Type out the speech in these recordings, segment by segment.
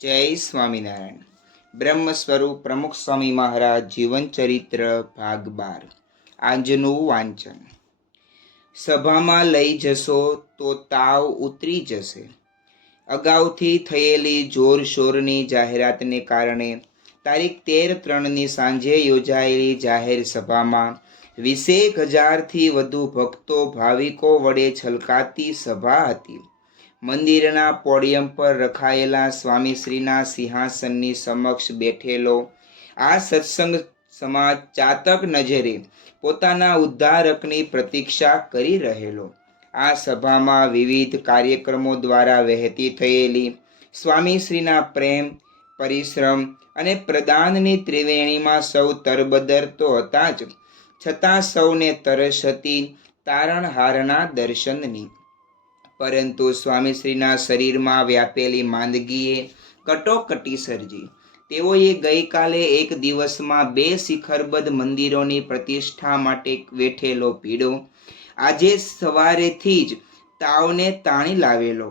જય સ્વામિનારાયણ. બ્રહ્મ સ્વરૂપ પ્રમુખ સ્વામી મહારાજ જીવન ચરિત્ર ભાગ 12. આજનું વાંચન. સભામાં લઈ જશો તો તાવ ઉતરી જશે. અગાઉથી થયેલી જોરશોરની જાહેરાતને કારણે તારીખ 13/3ની સાંજે યોજાયેલી જાહેર સભામાં 20,000થી વધુ ભક્તો ભાવિકો વડે છલકાતી સભા હતી. મંદિરના પોડિયમ પર રખાયેલા સ્વામીશ્રીના સિંહાસનની સમક્ષ બેઠેલો આ સત્સંગ સમાજ ચાતક નજરે પોતાના ઉદ્ધારકની પ્રતીક્ષા કરી રહેલો. આ સભામાં વિવિધ કાર્યક્રમો દ્વારા વહેતી થયેલી સ્વામીશ્રીના પ્રેમ, પરિશ્રમ અને પ્રદાનની ત્રિવેણીમાં સૌ તરબદર તો હતા જ, છતાં સૌને તરસ હતી તારણહારના દર્શનની. પરંતુ સ્વામીશ્રીના શરીરમાં વ્યાપેલી માંદગીએ કટોકટી સર્જી. તેઓએ ગઈકાલે એક દિવસમાં 2 શિખરબદ્ધ મંદિરોની પ્રતિષ્ઠા માટે વેઠેલો પીડો આજે સવારેથી જ તાવને તાણી લાવેલો.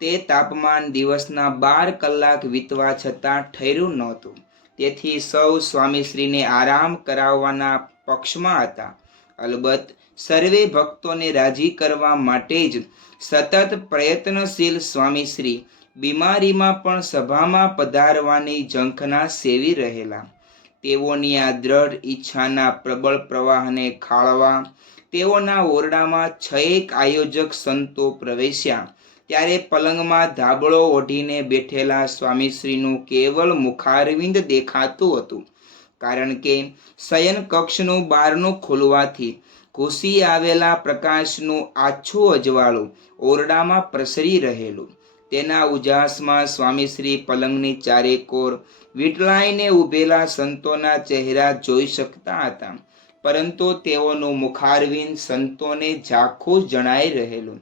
તે તાપમાન દિવસના 12 કલાક વીતવા છતાં ઠર્યું નહોતું. તેથી સૌ સ્વામીશ્રીને આરામ કરાવવાના પક્ષમાં હતા. અલબત્ત સર્વે ભક્તોને રાજી કરવા માટે જ સતત પ્રયત્નશીલ સ્વામીશ્રી બીમારીમાં પણ સભામાં પધારવાની ઝંખના સેવી રહેલા. તેઓની આ દ્રઢ ઈચ્છાના પ્રબળ પ્રવાહને ખાળવા તેઓના ઓરડામાં 6 આયોજક સંતો પ્રવેશ્યા. ત્યારે પલંગમાં ધાબળો ઓઢીને બેઠેલા સ્વામીશ્રીનું કેવલ મુખારવિંદ દેખાતું હતું, કારણ કે શયન કક્ષનું બારણું ખુલવાથી ઘૂસી આવેલા પ્રકાશનું આછું અજવાળું ઓરડામાં પ્રસરી રહેલું. તેના ઉજાસમાં સ્વામીશ્રી પલંગની ચારેકોર વીંટળાઈને ઊભેલા સંતોના ચહેરા જોઈ શકતા હતા, પરંતુ તેઓનું મુખારવિંદ સંતોને ઝાખું જણાઈ રહેલું.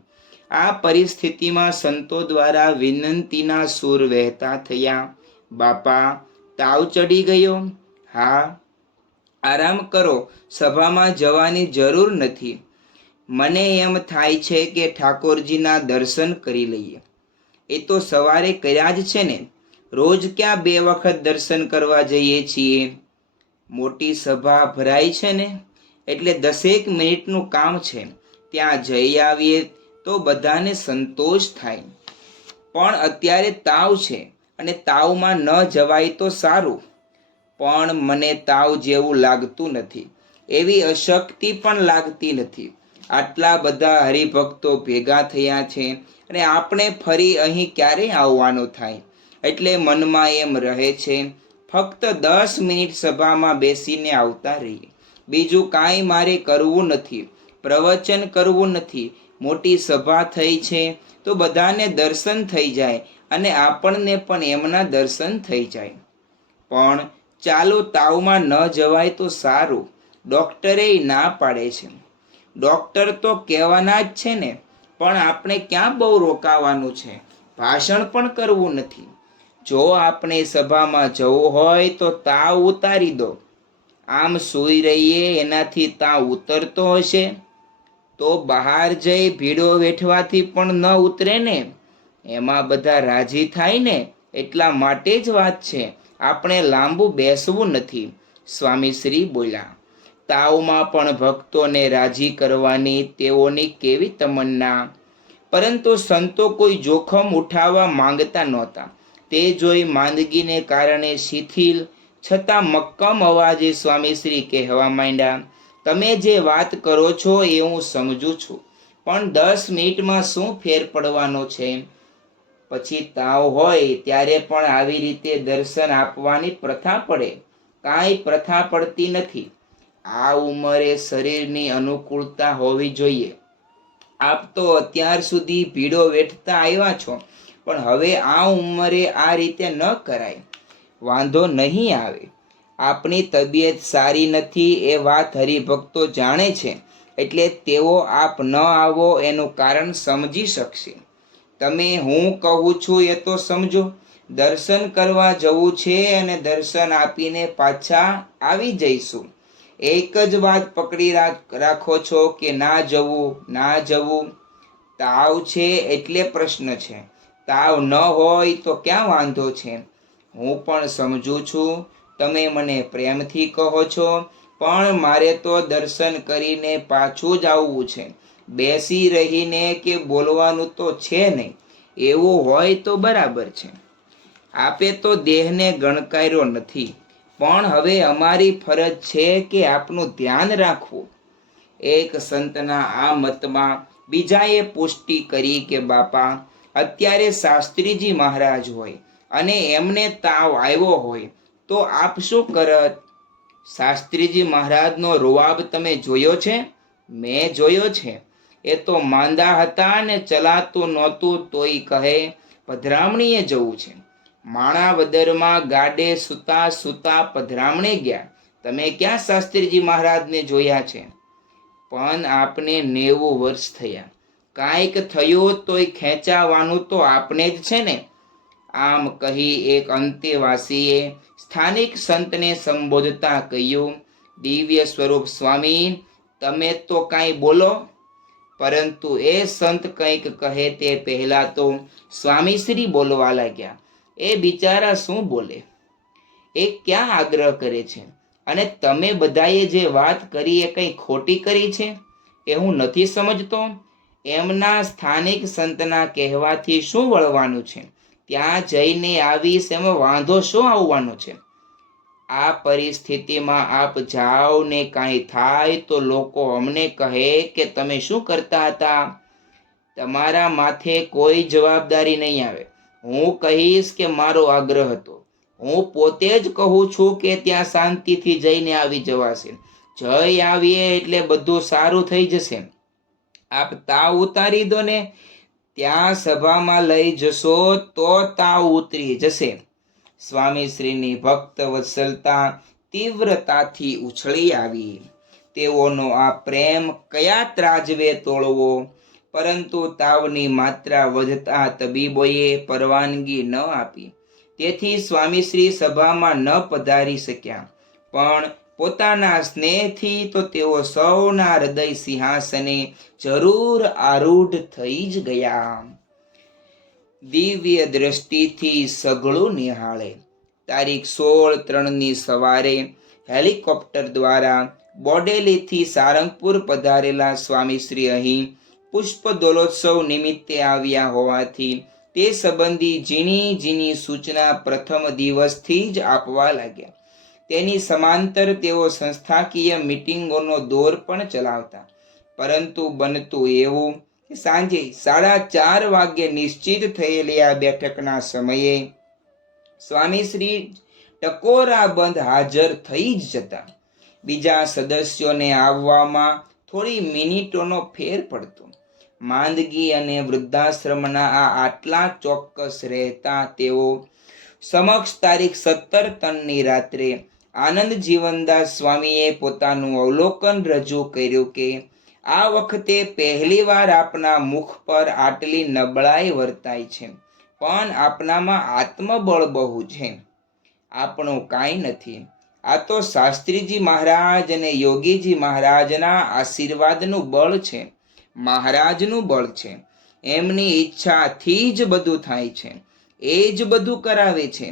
આ પરિસ્થિતિમાં સંતો દ્વારા વિનંતીના સૂર વહેતા થયા. બાપા, તાવ ચડી ગયો? હા, આરામ કરો, સભામાં જવાની જરૂર નથી. મને એમ થાય છે કે ઠાકોરજીના દર્શન કરી લઈએ. એ તો સવારે કર્યા જ છે ને, રોજ ક્યાં 2 વખત દર્શન કરવા જઈએ છીએ? મોટી સભા ભરાઈ છે ને, એટલે 10 મિનિટનું કામ છે, ત્યાં જઈ આવીએ તો બધાને સંતોષ થાય. પણ અત્યારે તાવ છે અને તાવમાં ન જવાય તો સારું. પણ મને તાવ જેવું લાગતું નથી, એવી અશક્તિ પણ લાગતી નથી. આટલા બધા હરિભક્તો ભેગા થયા છે અને આપણે ફરી અહીં ક્યારે આવવાનું થાય? એટલે મનમાં એમ રહે છે, ફક્ત 10 મિનિટ સભામાં બેસીને આવતા રહીએ. બીજું કાંઈ મારે કરવું નથી, પ્રવચન કરવું નથી. મોટી સભા થઈ છે તો બધાને દર્શન થઈ જાય અને આપણને પણ એમના દર્શન થઈ જાય. પણ ચાલો, તાવમાં ન જવાય તો સારું. ડૉક્ટરે ના પાડે છે. ડૉક્ટર તો કહેવાના જ છે ને, પણ આપણે ક્યાં બહુ રોકાવાનું છે, ભાષણ પણ કરવું નથી. જો આપણે સભામાં જવું હોય તો તાવ ઉતારી દો. આમ સૂઈ રહીએ એનાથી તાવ ઉતરતો હશે તો બહાર જઈ ભીડો વેઠવાથી પણ ન ઉતરે ને. એમાં બધા રાજી થાય ને, એટલા માટે જ વાત છે. આપણે લાંબુ બેસવું નથી, સ્વામીશ્રી બોલ્યા. તાવમાં પણ ભક્તોને રાજી કરવાની તેઓની કેવી તમન્ના! પરંતુ સંતો કોઈ જોખમ ઉઠાવવા માંગતા નહોતા. તે જોઈ માંદગીને કારણે શિથિલ છતાં મક્કમ અવાજે સ્વામીશ્રી કહેવા માંડ્યા, તમે જે વાત કરો છો એ હું સમજું છું, પણ 10 મિનિટમાં શું ફેર પડવાનો છે? પછી તાવ હોય ત્યારે પણ આવી રીતે દર્શન આપવાની પ્રથા પડે? કાંઈ પ્રથા પડતી નથી. આ ઉંમરે શરીરની અનુકૂળતા હોવી જોઈએ. આપ તો અત્યાર સુધી ભીડો વેઠતા આવ્યા છો, પણ હવે આ ઉંમરે આ રીતે ન કરાય. વાંધો નહીં આવે. આપણી તબિયત સારી નથી એ વાત હરિભક્તો જાણે છે, એટલે તેઓ આપ ન આવો એનું કારણ સમજી શકશે. તમે હું કહું છું એ તો સમજો. દર્શન કરવા જવું છે અને દર્શન આપીને પાછા આવી જઈશું. એક જ વાત પકડી રાખો છો કે ના જવું, ના જવું. તાવ છે એટલે પ્રશ્ન છે, તાવ ન હોય તો ક્યાં વાંધો છે? હું પણ સમજું છું તમે મને પ્રેમથી કહો છો, પણ મારે તો દર્શન કરીને પાછું જ આવવું છે. બેસી રહીને કે બોલવાનું તો છે નહીં. એવું હોય તો બરાબર છે. આપે તો દેહને ગણકાર્યો નથી, પણ હવે અમારી ફરજ છે કે આપનું ધ્યાન રાખવું. એક સંતના આ મતમાં બીજાએ પુષ્ટિ કરી કે બાપા, અત્યારે શાસ્ત્રીજી મહારાજ હોય અને એમને તાવ આવ્યો હોય તો આપ શું કરત? શાસ્ત્રીજી મહારાજનો રૂવાબ તમે જોયો છે? મેં જોયો છે. એ તો માંદા હતા ને ચલાતું નહોતું તોય કહે પધરામણીએ જવું છે. માણાવદરમાં ગાડે સૂતા સૂતા પધરામણે ગયા. તમે ક્યાં શાસ્ત્રીજી મહારાજને જોયા છે? પણ આપને 90 વર્ષ થયા. કાંઈક થયું તોય ખેંચાવાનું તો આપને જ છે ને. આમ કહી એક અંતેવાસીએ સ્થાનિક સંતને સંબોધતા કહ્યું, દિવ્ય સ્વરૂપ સ્વામી, તમે તો કાંઈ બોલો. પરંતુ એ સંત કંઈક કહે તે પહેલા તો સ્વામીશ્રી બોલવા લાગ્યા. એ બિચારા શું બોલે? એ ક્યાં આગ્રહ કરે છે? અને તમે બધાએ જે વાત કરી એ કંઈ ખોટી કરી છે એ હું નથી સમજતો. એમના સ્થાનિક સંતના કહેવાથી શું વળવાનું છે? ત્યાં જઈને આવીશ એમાં વાંધો શું આવવાનો છે? આ પરિસ્થિતિમાં આપ જાઓ ને કાંઈ થાય તો લોકો અમને કહે કે તમે શું કરતા હતા. તમારા માથે કોઈ જવાબદારી નહીં આવે. હું કહીશ કે મારો આગ્રહ હતો. હું પોતે જ કહું છું કે ત્યાં શાંતિથી જઈને આવી જવાશે. જઈ આવીએ એટલે બધું સારું થઈ જશે. આપ તાવ ઉતારી દો ને, ત્યાં સભામાં લઈ જશો તો તાવ ઉતરી જશે. સ્વામીશ્રીની ભક્ત વત્સલતા તીવ્રતાથી ઉછળી આવી. તેઓનો આ પ્રેમ કયા ત્રાજવે તોળવો? પરંતુ તાવની માત્રા વધતા તબીબોએ પરવાનગી ન આપી. તેથી સ્વામીશ્રી સભામાં ન પધારી શક્યા. પણ પોતાના સ્નેહથી તો તેઓ સૌના હૃદય સિંહાસને જરૂર આરૂઢ થઈ જ ગયા. દિવ્ય દ્રષ્ટિથી સઘળું નિહાળે. તારીખ 16/3ની સવારે હેલિકોપ્ટર દ્વારા બોડેલીથી સારંગપુર પધારેલા સ્વામીશ્રી અહીં પુષ્પ દોલોત્સવ નિમિત્તે આવ્યા હોવાથી તે સંબંધી ઝીણી ઝીણી સૂચના પ્રથમ દિવસથી જ આપવા લાગ્યા. તેની સમાંતર તેઓ સંસ્થાકીય મિટિંગોનો દોર પણ ચલાવતા. પરંતુ બનતું એવું કે સાંજે 4:30 વાગ્યે નિશ્ચિત થયેલી આ બેઠકના સમયે સ્વામીશ્રી ટકોરા બંધ હાજર થઈ જ જતા. બીજા સદસ્યોને આવવામાં થોડી મિનિટોનો ફેર પડતો. માંદગી અને વૃદ્ધાશ્રમના આ આટલા ચોક્કસ રહેતા તેઓ સમક્ષ તારીખ 17/3ની રાત્રે આનંદ જીવનદાસ સ્વામીએ પોતાનું અવલોકન રજૂ કર્યું કે આ વખતે પહેલીવાર આપના મુખ પર આટલી નબળાઈ વર્તાય છે, પણ આપનામાં આત્મબળ બહુ છે. આપણું કાંઈ નથી. આ તો શાસ્ત્રીજી મહારાજ અને યોગીજી મહારાજના આશીર્વાદનું બળ છે, મહારાજનું બળ છે. એમની ઈચ્છાથી જ બધું થાય છે, એ જ બધું કરાવે છે.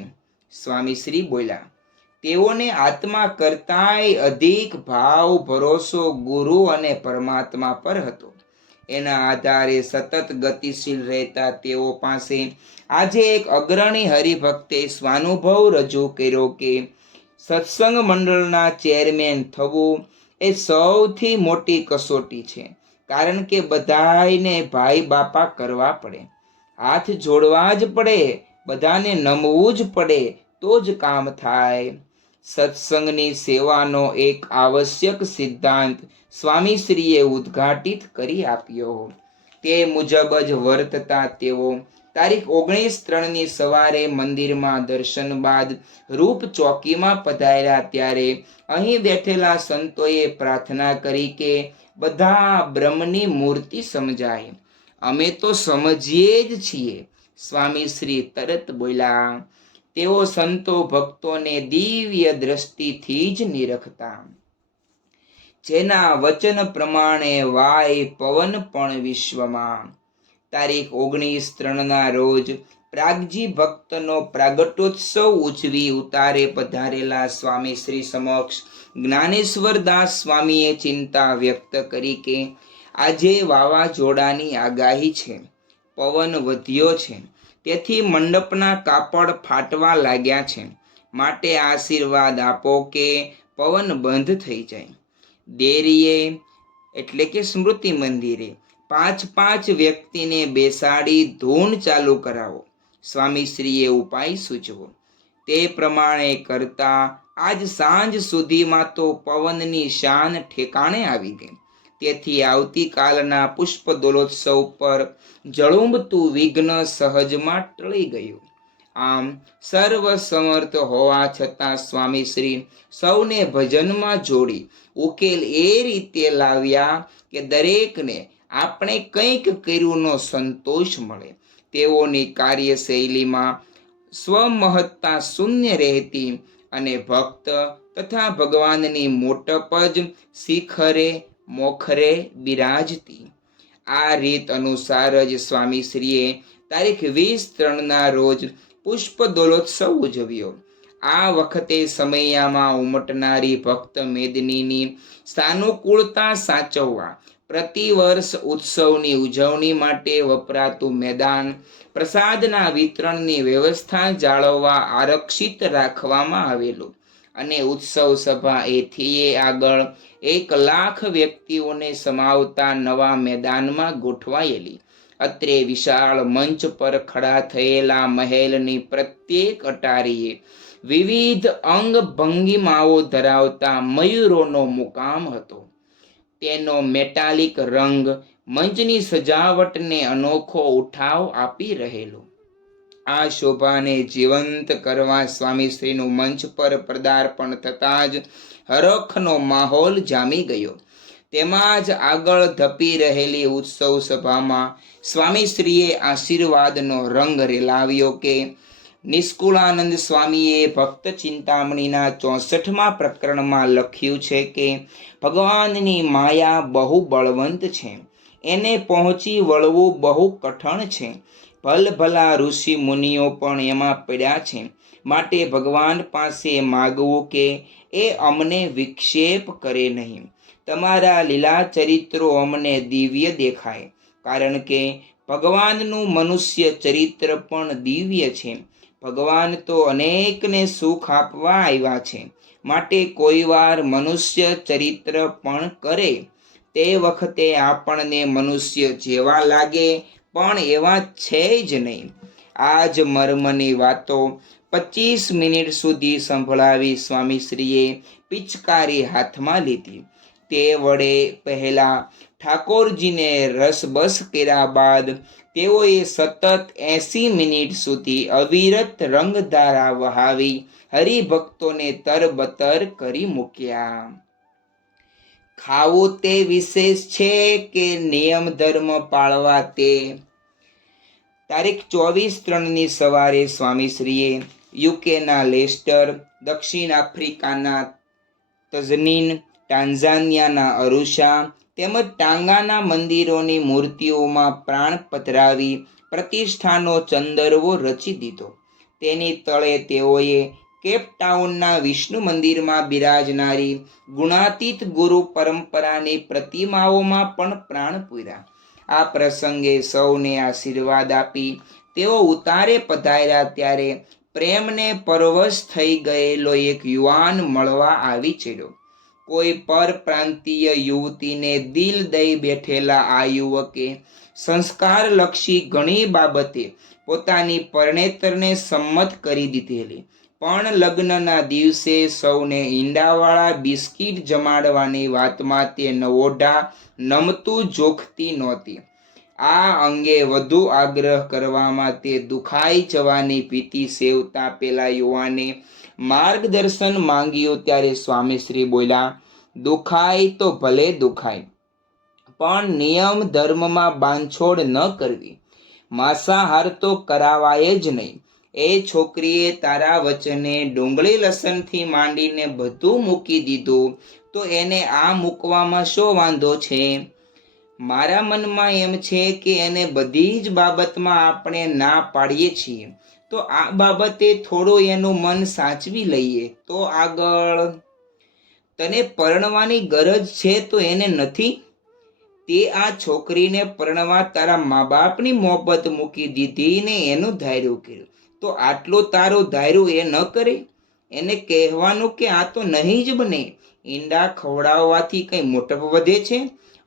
સ્વામીશ્રી બોલ્યા. તેઓને આત્મા કરતાંય અધિક ભાવ ભરોસો ગુરુ અને પરમાત્મા પર હતો. એના આધારે સતત ગતિશીલ રહેતા તેઓ પાસે આજે એક અગ્રણી હરિભક્તે સ્વાનુભવ રજૂ કર્યો કે સત્સંગ મંડળના ચેરમેન થવું એ સૌથી મોટી કસોટી છે. કારણ કે બધાને ભાઈ બાપા કરવા પડે, હાથ જોડવા જ પડે, બધાને નમવું જ પડે, તો જ કામ થાય. સત્સંગની સેવાનો એક આવશ્યક સિદ્ધાંત સ્વામીશ્રીએ ઉદ્ઘાટિત કરી આપ્યો. તે મુજબ જ વર્તતા તેઓ તારીખ 19/3ની સવારે મંદિરમાં દર્શન બાદ રૂપ ચોકીમાં પધાર્યા. ત્યારે અહીં બેઠેલા સંતોએ પ્રાર્થના કરી કે બધા બ્રહ્મની મૂર્તિ સમજાય. અમે તો સમજીએ જ છીએ. સ્વામીશ્રી તરત બોલ્યા. તેઓ સંતો ભક્તોને દિવ્ય દ્રષ્ટિથી જ નિરખતા. જેના વચન પ્રમાણે વાય પવન પણ વિશ્વમાં. તારીખ 19/3 રોજ પ્રાગજી ભક્તનો પ્રાગટ્યોત્સવ ઉજવી ઉતારે પધારેલા સ્વામી શ્રી સમક્ષ જ્ઞાનેશ્વર દાસ સ્વામીએ ચિંતા વ્યક્ત કરી કે આજે વાવાઝોડાની આગાહી છે, પવન વધ્યો છે, તેથી મંડપના કાપડ ફાટવા લાગ્યા છે, માટે આશીર્વાદ આપો કે પવન બંધ થઈ જાય. દેરીએ એટલે કે સ્મૃતિ મંદિરે 5 વ્યક્તિને બેસાડી ધૂન ચાલુ કરાવો. સ્વામીશ્રીએ ઉપાય સૂચવો. તે પ્રમાણે કરતા આજ સાંજ સુધીમાં તો પવનની શાન ઠેકાણે આવી ગઈ. તેથી આવતીકાલના પુષ્પ દોલોત્સવ પર જળુંબતું વિઘ્ન સહજમાં ટળી ગયું. આમ સર્વ સમર્થ હોવા છતાં સ્વામીશ્રી સૌને ભજનમાં જોડી ઉકેલ એ રીતે લાવ્યા કે દરેકને આપણે કંઈક કર્યુંનો સંતોષ મળે. તેઓની કાર્યશૈલીમાં સ્વમહત્તા શૂન્ય રહેતી અને ભક્ત તથા ભગવાનની મોટપ જ શિખરે મોખરે બિરાજતી. આ રીત અનુસાર જ સ્વામીશ્રીએ તારીખ 20/3 રોજ પુષ્પ દોલોત્સવ ઉજવ્યો. આ વખતે સમૈયામાં ઉમટનારી ભક્ત મેદનીની સાનુકૂળતા સાચવવા પ્રતિવર્ષ ઉત્સવની ઉજવણી માટે વપરાતું મેદાન પ્રસાદના વિતરણની વ્યવસ્થા જાળવવા આરક્ષિત રાખવામાં આવેલું અને ઉત્સવ સભા એથીએ આગળ 1,00,000 વ્યક્તિઓને સમાવતા નવા મેદાનમાં ગોઠવાયેલી. અત્રે વિશાળ મંચ પર ખડા થયેલા મહેલની પ્રત્યેક અટારીએ વિવિધ અંગ ભંગીમાઓ ધરાવતા મયુરોનો મુકામ હતો. તેનો મેટાલિક રંગ મંચની સજાવટને અનોખો ઉઠાવ આપી રહેલો. આ શોભાને જીવંત કરવા સ્વામીશ્રીનું મંચ પર પદાર્પણ થતાં જ હરખનો માહોલ જામી ગયો. તેમાં જ આગળ ધપી રહેલી ઉત્સવ સભામાં સ્વામીશ્રીએ આશીર્વાદનો રંગ રેલાવ્યો કે નિષ્કુળાનંદ સ્વામીએ ભક્ત ચિંતામણીના 64મા પ્રકરણમાં લખ્યું છે કે ભગવાનની માયા બહુ બળવંત છે, એને પહોંચી વળવું બહુ કઠણ છે. ભલભલા ઋષિ મુનિઓ પણ એમાં પડ્યા છે, માટે ભગવાન પાસે માગવું કે એ અમને વિક્ષેપ કરે નહીં. તમારા લીલા ચરિત્રો અમને દિવ્ય દેખાય, કારણ કે ભગવાનનું મનુષ્ય ચરિત્ર પણ દિવ્ય છે. ભગવાન તો અનેકને સુખ આપવા આવ્યા છે, માટે કોઈ વાર મનુષ્ય ચરિત્ર પણ કરે. તે વખતે આપણને મનુષ્ય જેવા લાગે પણ એવા છે જ નહીં. આ જ મર્મની વાતો 25 મિનિટ સુધી સંભળાવી સ્વામીશ્રીએ પિચકારી હાથમાં લીધી. તે વડે પહેલા ઠાકોરજીને રસબસ કર્યા બાદ તેઓએ સતત 80 મિનિટ સુધી અવિરત રંગધારા વહાવી હરિભક્તોને તરબતર કરી મૂક્યા. ખાવું તે વિશેષ છે કે નિયમ ધર્મ પાળવા તે? તારીખ 24/3 સવારે સ્વામીશ્રીએ યુકેના લેસ્ટર, દક્ષિણ આફ્રિકાના તઝનીન, ટાન્ઝાનિયાના અરુષા તેમજ ટાંગાના મંદિરોની મૂર્તિઓમાં પ્રાણ પધરાવી પ્રતિષ્ઠાનો ચંદરવો રચી દીધો. તેની તળે તેઓએ કેપટાઉનના વિષ્ણુ મંદિરમાં બિરાજનારી ગુણાતીત ગુરુ પરંપરાની પ્રતિમાઓમાં પણ પ્રાણ પૂર્યા. આ પ્રસંગે સૌને આશીર્વાદ આપી તેઓ ઉતારે પધાર્યા ત્યારે પ્રેમને પરવશ થઈ ગયેલો એક યુવાન મળવા આવી ચડ્યો. કોઈ પરપ્રાંતીય યુવતીને દિલ દઈ બેઠેલા આ યુવકે સંસ્કારલક્ષી ઘણી બાબતે પોતાની પરણેતરને સંમત કરી દીધેલી, પણ લગ્નના દિવસે સૌને ઈંડાવાળા બિસ્કીટ જમાડવાની વાતમાં તે નવોઢા નમતું જોખતી નહોતી. આ અંગે વધુ આગ્રહ કરવામાં તે દુખાઈ જવાની ભીતિ સેવતા પેલા યુવાને માર્ગદર્શન માંગ્યું. ત્યારે સ્વામીશ્રી બોલ્યા, દુખાય તો ભલે દુખાય, પણ નિયમ ધર્મમાં બાંધછોડ ન કરવી. માંસાહાર તો કરાવાય જ નહીં. એ છોકરીએ તારા વચને ડુંગળી લસણથી માંડીને બધું મૂકી દીધું, તો એને આ મૂકવામાં શો વાંધો છે? મારા મનમાં એમ છે કે એને બધી જ બાબતમાં આપણે ના પાડીએ છીએ, તો આ બાબતે થોડું એનું મન સાચવી લઈએ તો આગળ. તને પરણવાની ગરજ છે તો એને નથી? તે આ છોકરીને પરણવા તારા મા બાપની મોહબત મૂકી દીધી ને એનું ધાર્યું કર્યું, તો આટલું તારું ધાર્યું એ ન કરે? એને કહેવાનું કે આ તો નહીં જ બને. ઈંડા ખવડાવવાથી કંઈ મોટપ વધે છે?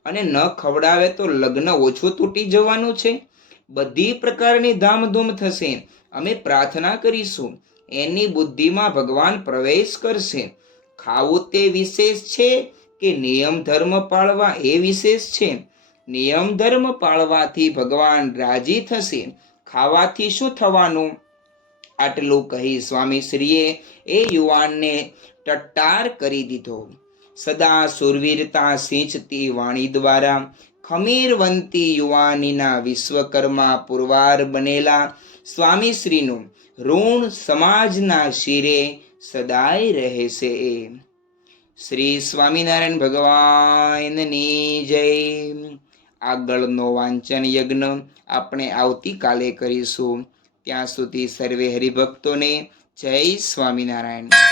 અને ન ખવડાવે તો લગ્ન ઓછું તૂટી જવાનું છે? બધી પ્રકારની ધામધૂમ થશે. અમે પ્રાર્થના કરીશું, એની બુદ્ધિમાં ભગવાન પ્રવેશ કરશે. ખાવું તે વિશેષ છે કે નિયમ ધર્મ પાળવા એ વિશેષ છે? નિયમ ધર્મ પાળવાથી ભગવાન રાજી થશે, ખાવાથી શું થવાનું? આટલું કહી સ્વામીશ્રીએ એ યુવાનને ટટ્ટાર કરી દીધો. સદા સુરવીરતા સિંચતી વાણી દ્વારા ખમીરવંતી યુવાનીના વિશ્વકર્મા પુરવાર બનેલા સ્વામીશ્રીનું ઋણ સમાજના શિરે સદાય રહેશે. શ્રી સ્વામિનારાયણ ભગવાનની જય. આગળનો વાંચન યજ્ઞ આપણે આવતીકાલે કરીશું. ત્યાં સુધી સર્વે હરિભક્તોને જય સ્વામિનારાયણ.